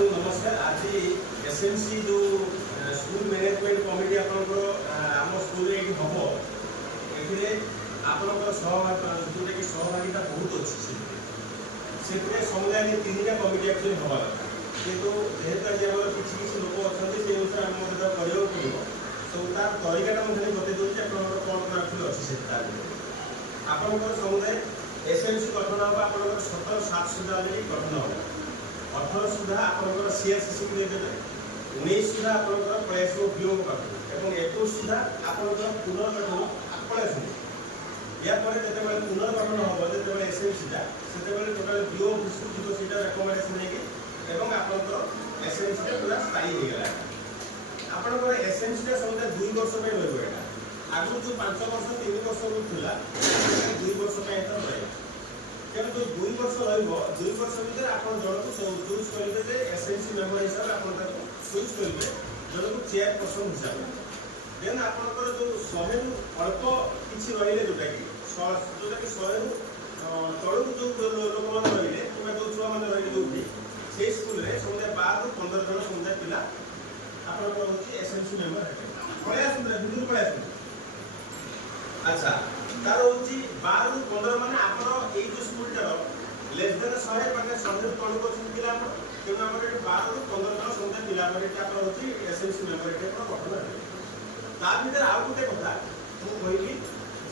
बंधु नमस्कार। आज एसएमसी जो स्कूल मैनेजमेंट कमिटी आम स्कूल हम ये सहभागिता बहुत अच्छी से समुदाय 3टा कमिटी एक्चुअली हवा कथा कितु जेहेतु किसी किसी लोक अच्छा से अनुसार आम पड़ो सब तार तरीका मुझे बता दूसरी कौन कौन एक्चुअली अच्छी से आपंकर समुदाय एसएमसी गठन हम आप 17/7 सुधा गठन हम 18 सुधा आपंकर सीएससी देदेवे 19 सुधा आपंकर प्रयास बीओ पाठ और 21 सुधा आपंकर पुनर्गठन आपस यापर जो पुनर्गठन हम जो एसएमसीटा से टोटाल बीओ जीव से रेकमेंडेसन नहीं आपंकर एसएमसीटा पूरा स्थायी हो गला आपंकर एसएमसीटा समुदाय 2 वर्ष में रहा आगु जो 5 वर्ष 3 वर्ष था 2 वर्ष रहा तेणु जो 2 वर्ष रही 2 वर्ष भितर आप जन को चूज करेंगे एसएमसी मेम्बर हिसाब से चूज करेंगे जन को चेयरपर्सन हिसाब से देन आपंकर जो 100 अल्प किसी रही जोटा कि 100 तलू जो लोक मैंने रही कि जो छुआ मैंने रही जो से स्कूल में समुदाय 12 ରୁ 15 जन समुदाय पिला आपंकर हूँ एसएमसी मेम्बर पलि आसते बिल्कुल पलि आस अच्छा तार हूँ 12 ରୁ 15 माने आपन ए जो स्कूलटार लेस देन 100 पाखे 100 तलू अच्छे पिला तेणु आम 12 ରୁ 15 जन समुदाय पिला हूँ एसएमसी मेम्बर गठन ता भर आउ गोटे कथा मुझे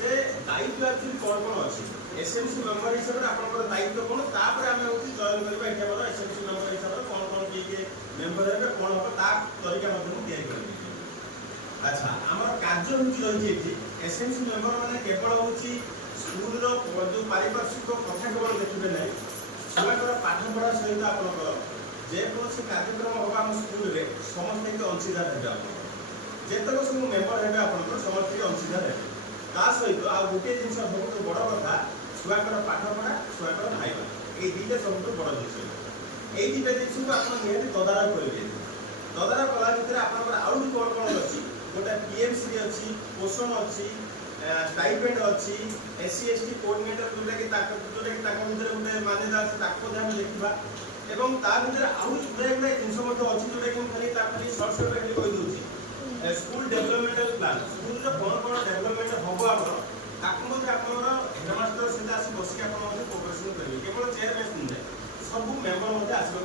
जे दायित्व एक्चुअली कौन कौन अच्छी एसएमसी मेम्बर हिसाब से आप दायित्व कौन तापर आम हूँ चयन करवा ये एसएमसी मेम्बर हिसाब से कौन कौन किए मेम्बर है कौन हम ता तरीका या अच्छा आम कार्य हूँ रही एसएमसी मेम्बर मैंने केवल हूँ स्कूल जो पारिपार्श्विक कथा केवल देखिए ना छुआर पाठ पढ़ा सहित आपंकर जेकोसी कार्यक्रम हम आम स्कूल में समस्त अंशीदार है जितक सब मेम्बर है आपंकर समस्त अंशीदार है सहित आ गोटे जिन सब बड़ कथा छुआर पाठ पढ़ा छुआर खाଇବା ये 2टा सब बड़ जिन ये 2टा जिन को आप निहत तदारख करेंगे तदारख कला भितर आप आउ कौन कौन अच्छी गोटे पीएमसी अच्छी पोषण अच्छी स्टाइपेंड अच्छी एससी एसटी कोऑर्डिनेटर जोटा कि गोटे मान्यता अच्छी देखा एवं ता भर आउ गुड़ाए गुड़ाए जिन अच्छी जोटा कि खाली सर्ट खाली कहीदे स्कूल डेभलपमेंटल प्लान स्कूल कौन कौन डेभलपमेंट हम आपको हेडमास्टर सहित आस बसिक कोऑपरेशन करेंगे केवल चेयरमैन नुहे सब मेम्बर आसवाक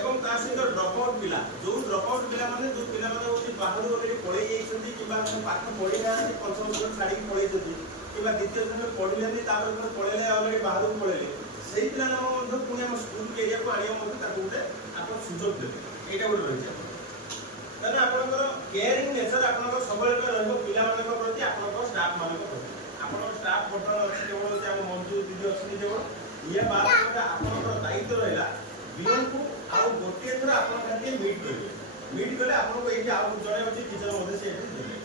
एवं ता सहित ड्रपआउट पिला जो ड्रपआउट पिला माने जो पिला माने होची बाहर ऑलरेडी पढ़े जाइछन्ती किबा पाठ पढ़ी ना पंचम श्रेणी छाड़ी पढ़े जति किबा द्वितीय श्रेणी पढ़िलेनी तापर पढ़ले ऑलरेडी बाहर को पढ़ले सेही पिला नाम मध्ये पुणे हम स्कूल एरिया को आनिया मध्ये ताको गोटे आप सुযোগ देबे एटा गोटे रहि तने आपनकर केयरिंग नेचर आपनकर सबले रहबो पिला मानक प्रति आपनकर स्टाफ मानक प्रति आपनकर स्टाफ बटन अछि केवल जे हम मंजू दीदी अछि केवल ये बात आपनकर दायित्व रहला बीएन को आउ गोटे थोड़ा आपन खातिर मीट कले आपन को एठी आउ जणे अछि टीचर मध्ये से एठी देबे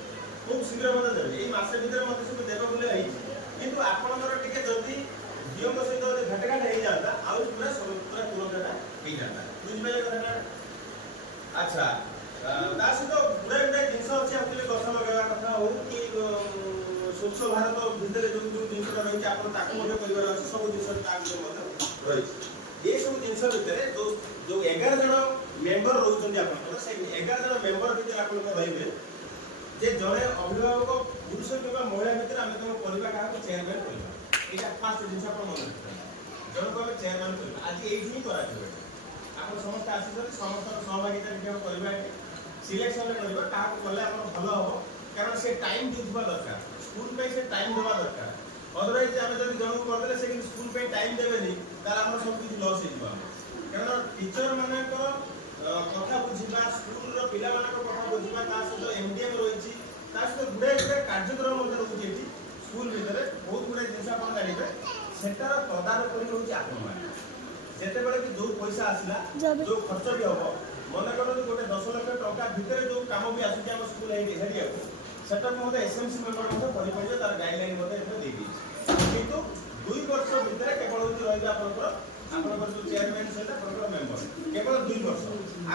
खूब शीघ्र मध्ये देबे एई मासे भीतर मध्ये सब देबे बोले आइ किंतु आपनकर टिके जल्दी बीओ को सहित घटघाट हे जाता आउ पूरा पूरा तुरंतटा हे जाता बुझ पाइले कथा अच्छा ता सहित गुडा गुडा जिंस अछि आपले गछ लगावा कथा हो कि स्वच्छ भारत भीतर जो जो जिंसटा रही आपन ताको मध्ये परिवार अछि सब जिंस ताको मध्ये रही ये सब जिन भितर जो 11 जन मेम्बर रोचे आप 11 जन मेम्बर भर आप रे जे जड़े अभिभावक पुरुष कि महिला भितर आम तुम परिवार क्या चेयरमैन कर यहाँ फास्ट जिन मन जन को चेयरमैन कर आज ये आप समस्त आस समस्त सहभागिता करवा सिलेक्शन करवा कले भल हम कारण से टाइम दूसरा दरकार स्कूल में से टाइम देवा दरकार अदरवाइज आम जब जन को करदे से स्कूल पे टाइम देवेनि तार हम सब कुछ लॉस हो कारण टीचर मानक कथा बुझा स्कूल पिला मानक कथा बुझा सहित एमडीएम रही सहित गुड़ाए गुड़ाए कार्यक्रम रोचे स्कूल भितर बहुत गुड़ाए जिन आप जानवे सेटार तदारख करते कि जो पैसा आसला जो खर्च भी हम मन कर गोटे 10 लाख टंका भितर जो कम भी आसूँ आम स्कूल हेरिया सेटा मत एसएमसी मेम्बर पढ़ी तार गाइडलाइन किंतु 2 वर्ष भितर केवल रही आपंकर जो चेयरमैन सहित आप मेम्बर केवल 2 वर्ष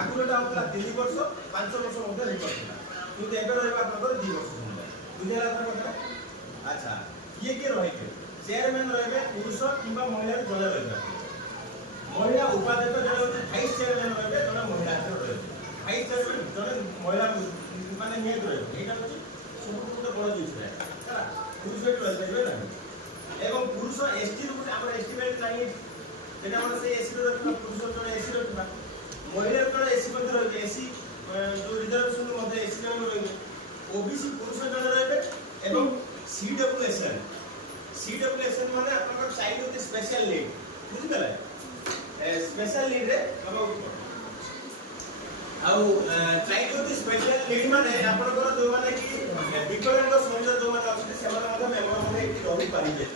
आगुटा होता 3 वर्ष 5 वर्ष हो पार्ला कितु एवं रहा 2 वर्ष बुझेगा कथा अच्छा किए किए रही चेयरमैन रे पुरुष कि महिला जड़े रही महिला उपाध्यक्ष जड़े ଭାଇସ୍ ଚେୟାରମ୍ୟାନ୍ ରହିବେ ଜଣେ ମହିଳା ରହିବେ। ଭାଇସ୍ ଚେୟାରମ୍ୟାନ୍ ଜଣେ ମହିଳା ମାନେ ନିହାତି ରହିବେ। ଏଇଟା ହେଉଛି ସବୁଠୁ ଗୋଟେ ବଡ଼ ଜିନିଷ ହେଲା। ପୁରୁଷ ଏଠି ରହିପାରିବେ ନାହିଁ ଏବଂ ପୁରୁଷ ଏସ୍ଟି ରୁ ଆମର ଏସ୍ଟି ବେଲ୍ଟ ନାହିଁ ସେଟା ଆମର ସେ ଏସି ରେ ରଖିବା ପୁରୁଷ ଜଣେ ଏସି ରଖିବା ମହିଳା ଜଣେ ଏସି ମଧ୍ୟ ରହିବେ। ଏସି जो रिजर्वेशन मध्य एसी जन रहिबे ओबीसी पुरुष जन रहिबे एवं सीडब्ल्यूएसएन माने आपन चाइल्ड विथ स्पेशल नीड बुझि गले स्पेशल नीड रे हम आउ चाइल्ड विथ स्पेशल नीड माने आपन जो माने कि विकलांग संजय जो माने अछि से माने मध्य मेंबर माने एठी रहि पारिबे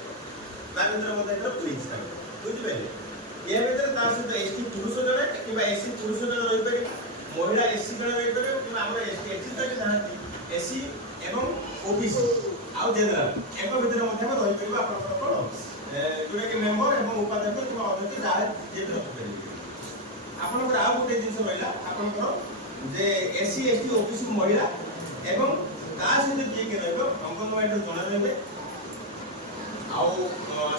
ता भीतर मध्य एकर प्रिंस बुझि गले ये भीतर ता से एसटी पुरुष जन कि एसी पुरुष जन रहि पारि महिला एसी जन रही पारे कि हमर एसटी तक जाहाती एसी एवं ओबीसी आउ जनरल एक भीतर मध्य रही परिबा आपन कोन जोडे कि मेंबर एवं उपाध्यक्ष कि अध्यक्ष जा जे रही पारे आपन को आउ गोटे जिंस रहिला आपन को जे एसी एसटी ओबीसी महिला एवं ता सहित जे के रहबो अंगनवाड़ी जन रहबे आउ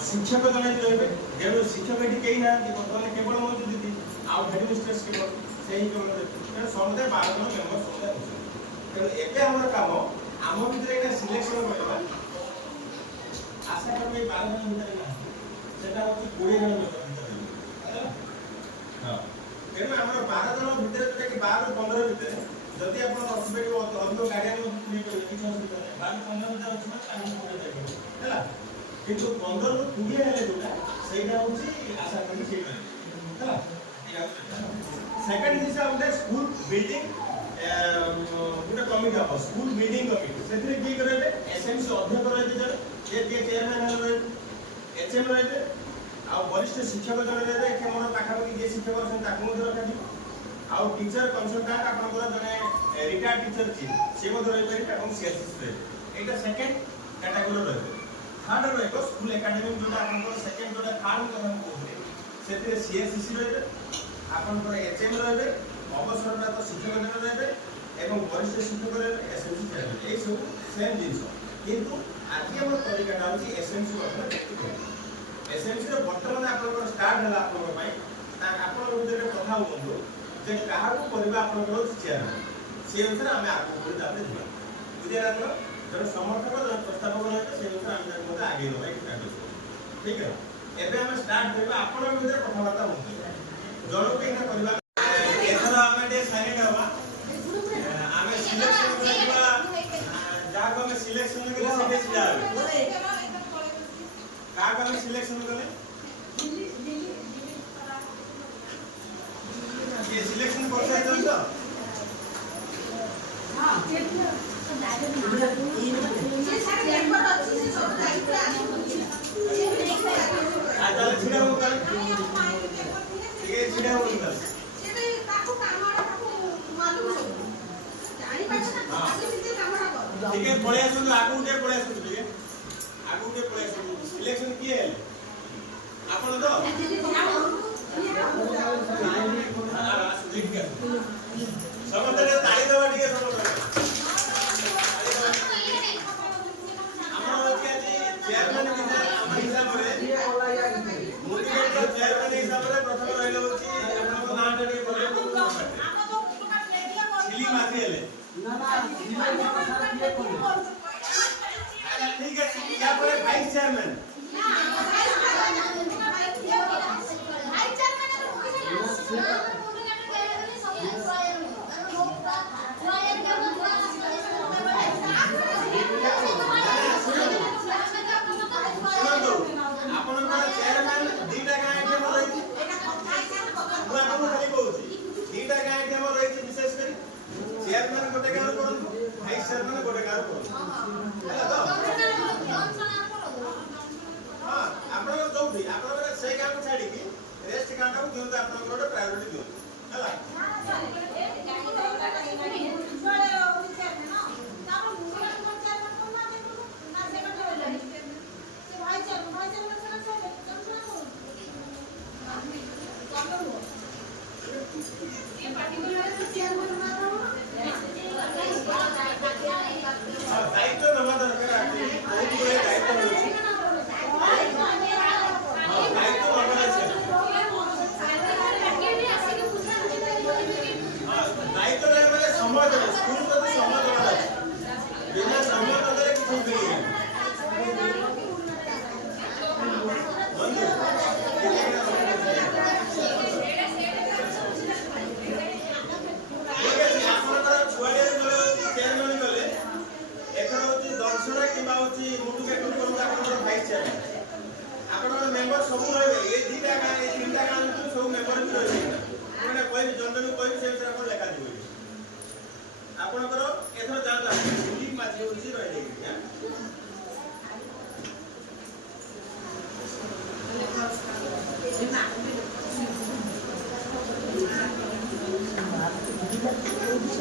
शिक्षक जन रहबे जेनो शिक्षक एटी केही ना कि वर्तमान केवल मौजूद दीदी आउ हेडमिस्ट्रेस केवल सही केवल समुदाय 12 जन मेंबर समुदाय तेणु एबे हमर काम आम भीतर एटा सिलेक्शन करबा आशा करबे 12 जन भीतर ना सेटा होची 20 जन भीतर हां तेणु हमर 12 जन भीतर जोटा कि 12 ରୁ 15 भीतर जदि आपण रखबे अधिक गार्डियन फ्री कर किछ असुविधा नै 12 15 भीतर अछि ना टाइम पड़े जाय हैला किंतु 15 ରୁ 20 हेले जोटा सेटा होची आशा करबे सेटा हैला सेकंड हिसाब से school building good committee of school building committee सेथरे की करबे एसएमसी अध्यक्ष रहबे जे चेयरमैन रहबे एचएम रहबे आ वरिष्ठ शिक्षक जन रहबे के मोर पाखा पाखी जे शिक्षक अछन ताकू मध रखा दी आ टीचर कंसल्टेंट आपन को जने रिटायर्ड टीचर छी से मध रहि पारि एवं सीएससी रहबे एटा सेकंड कैटेगरी रहबे थर्ड रहबे स्कूल एकेडमी जोटा आपन को सेकंड जोटा थर्ड कथन कहबे सेथरे सीएससी रहबे आपन को एचएम रहबे अवसरप्राप्त शिक्षक जन रहबे एवं वरिष्ठ शिक्षक रहबे एसएमसी रहबे ए सब सेम जिंस किंतु आज हम तरीका होची एसएमसी मतलब एसएमसी रे वर्तमान आपन को स्टार्ट हला आपन पई ता आपन उधर कथा होबो जे काहा को परिबा आपन को चेयरमैन से अनुसार हमें आगु बढ़ि जाबे दिबा बुझे राखलो जन समर्थक जन प्रस्तावक रहबे से अनुसार हम मते आगे होबे स्टार्ट ठीक है एबे हम स्टार्ट करबा आपन उधर कथा बार्ता होबो जण पे ना परिबा एथरा हमें डे साइलेंट हवा हमें सिलेक्शन करबा जाको हमें सिलेक्शन करे से सीधा का हमें सिलेक्शन करे ये सिलेक्शन कर सकते हो तो हां ये सारे पेपर अच्छी से सब दायित्व आज छिड़ा हो कर ये छिड़ा हो कर से ताको कामड़ा ताको मालूम हो जानी पाछ ना आगे सीधे कामड़ा कर ठीक है पळे आसु आगु उठे पळे आसु ठीक है आगु उठे पळे आसु सिलेक्शन किए आपण तो समतले ताली दवा ठीक समतले ଆମର ଅଛି ଆଜି ଚେୟାରମ୍ୟାନ ହିସାବ ରେ ମୋଟିଭେଟ ଚେୟାରମ୍ୟାନ ହିସାବ ରେ ପ୍ରଥମ ରହିଲେ होची ଆପଣଙ୍କ ନାଁଟା ଟିକେ କହିଲେ ସିଲି ମାଝି ହେଲେ ନା ନା ठीक है या पर वाइस चेयरमैन चेयरमैन गोटे गार करू वाइस चेयरमैन गोटे गार करू हैला तो हां आपण जोठी आपण से काम छाडी की रेस्ट कांटा को किंतु आपण गोटे प्रायोरिटी दियो हैला ये पार्टिकुलर चेयरमैन दायित्व नवा दरकार आहे बहुत बड़े दायित्व होची दायित्व नवा आहे ଅନ୍ୟକୁ କହିବି ସେ ବିଷୟରେ ଆପଣ ଲେଖା ଯିବ ଆପଣଙ୍କର ଏଥର ଯାଆନ୍ତୁ ଦିଲ୍ଲୀପ ମାଝୀ ହେଉଛି ରହିଲେ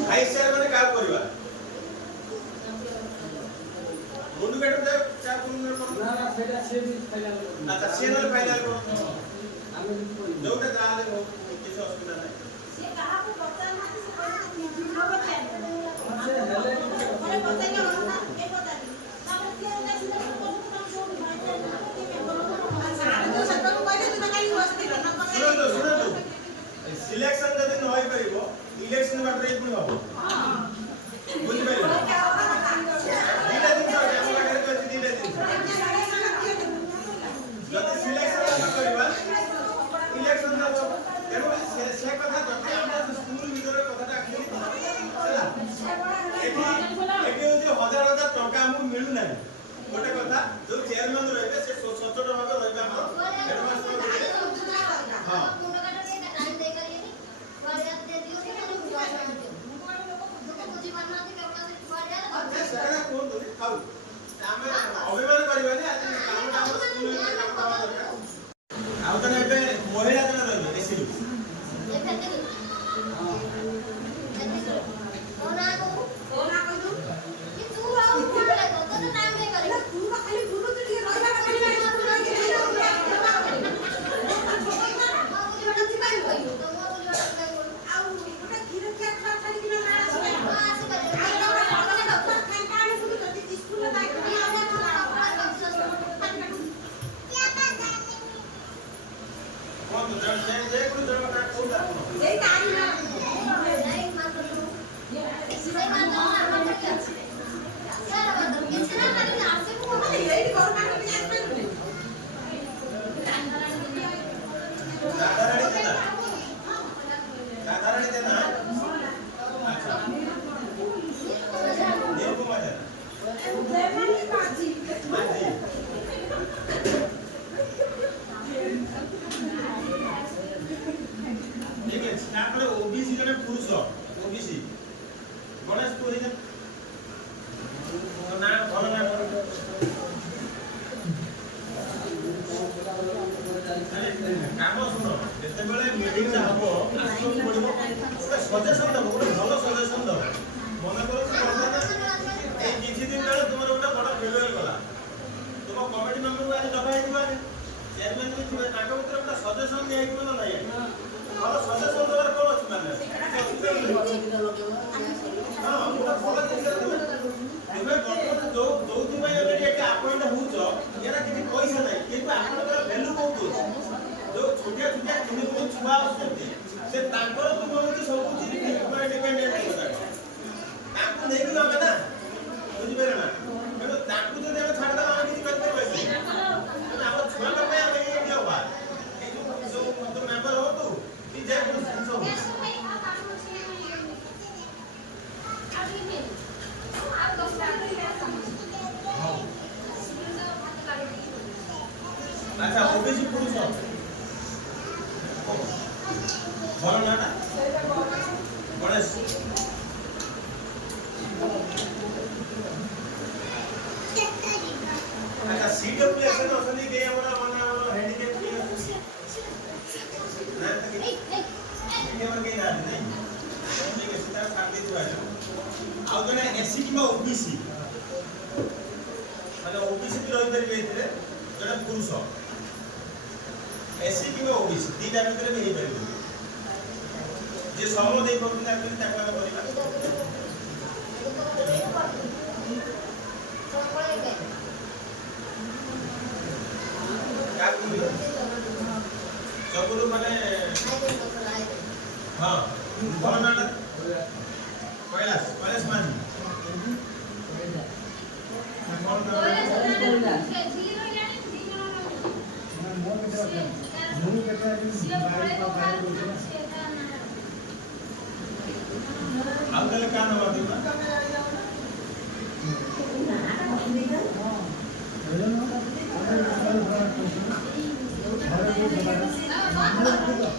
ଭାଇସ୍ ଚେୟାରମ୍ୟାନ୍ କାହାକୁ କରିବା मुंडू बेटो दे क्या पुनर ना ना सेटा से भी फाइनल अच्छा चैनल फाइनल को हम जोटे जाले हो किसी असुविधा नहीं से कहा को बच्चा ना से नो बच्चा अच्छा हेले अरे बच्चा क्या होता एक बता दी सामने क्या होता है सीधा को काम जो भाई अच्छा तो सत्ता को कहले तुम काई हॉस्पिटल ना सुनो सिलेक्शन जदी न होई परिबो इलेक्शन बाटरे पुनी हो हां बुझि परिबो मिलू ना गोटे कथा जो चेयरमैन रहिबे से सचोट भाबे रहिबे हम हेडमास्टर हां मुंडा काटा के टाइम दे करिए फरियाद दे दियो कि मैंने बुझा दियो बुझी मानना कि केवना से फरियाद अच्छा सगळा कोन तो खाऊ आमे अभिमान करबानी आज काम स्कूल में काम करबा दरकार आउ तने बे महिला जन रहिबे एसी ए फेते हां कोना को दू कि तू आउ टाइम दे करे तू खाली गुरु तो लिए रहला खाली ओबीसी जने पुरुष ओबीसी गणेश पुरी ना भल ना काम सुनो जते बेले मीटिंग हबो आसो पड़िबो सजेशन दबो गोटे भल सजेशन दबो मन करो ए किछि दिन बेले तुमर गोटे बड़ फेलुअर गला तुम कमिटी मेंबर को आज डकाई दिबा चेयरमैन भी थिबे ताको उतर गोटे सजेशन दिया हिबो ना नाही भल सजेशन दबार कोन अछि माने हां गोटे भल जिनिस एबे बर्तमान जो दिन में ऑलरेडी एक अपॉइंट होउछ एरा किछि पैसा नाही किंतु आपनकर वैल्यू बहुत अछि जो छोटिया छोटिया किनि को छुआ आछथि से तांकर तुम होती सब कुछ डिपेंडेंट होता तांको नै कि लगे ना बुझि बेरे ना pero तांको जो देबे छाड़ दबा हम किछि करते पैसे हम छुआ लोग में हम ये होबा ए जो मेंबर हो तू कि जे को सेंस हो अच्छा ओबीसी पुरुष भल ना गणेश अच्छा सीडब्ल्यूएस ने असली के हमरा माने हमरा हैंडीकैप के ना तक ये हमर के ना नहीं ठीक है सीधा काट दे दिबा आउ जने एससी किबा ओबीसी माने ओबीसी भी रहि परिबे इतरे जने पुरुष एससी किबा ओबीसी दीटा भितर भी हे परिबे जे सम दे पड़ता है ताका करिबा क्या करिबा सबरो माने हां भल ना कैलाश मान क्या नाम है